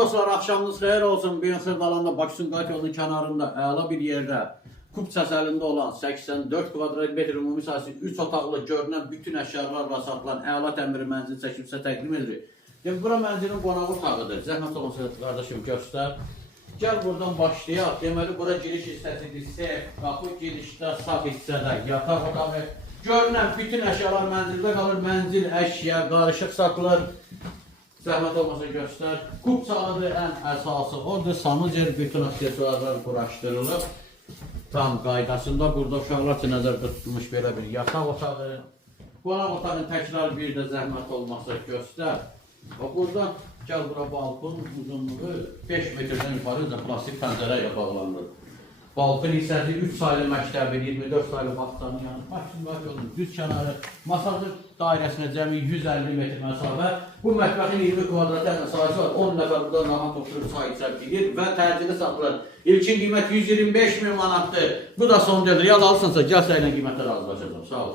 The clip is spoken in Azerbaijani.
dostlar, axşamınız xeyir olsun. Bu gün Xırdalanda Bakı-Sumqayıt yolunun kənarında əla bir yerdə kub çəsəlində olan 84 kvadrat metr ümumi sahəsi 3 otaqlı görünən bütün əşyalarla satılan əla təmiri mənzil çəkib sizə təqdim edilir. Yəni, bura mənzilin qonağı otağıdır. Zəhmət olmasa qardaşım göstər. Gəl buradan başlayaq. Deməli, bura giriş hissəsidir. Sef, qapı girişdə sağ hissədə yataq otağı. Görünən bütün əşyalar mənzildə qalır. Mənzil əşya qarışıq satılır. Zəhmət olmasa göstər. Kub çalıdır ən əsası. Orada sanıcır bütün aksesuarlar quraşdırılıb. Tam qaydasında burada uşaqlar üçün nəzərdə tutulmuş belə bir yataq otağı. Qonaq otağının təkrar bir də zəhmət olmasa göstər. Buradan gəl bura balkon uzunluğu 5 metrdən yuxarı plastik pəncərə ilə bağlanır. Balkon hissəsi 3 saylı məktəbi, 24 saylı bağçanın yanı, Bakı-Sumqayıt yolunun düz kənarı, masajlı dairəsinə cəmi 150 metr məsafə. Bu mətbəxin 20 kvadrat məsafəsi var. 10 nəfər burada rahat oturub çay içə bilir və təcili satılır. İlkin qiymət 125 min manatdır. Bu da son deyil. Real alırsansa gəl səylə qiymətlə razılaşacaq. Sağ ol.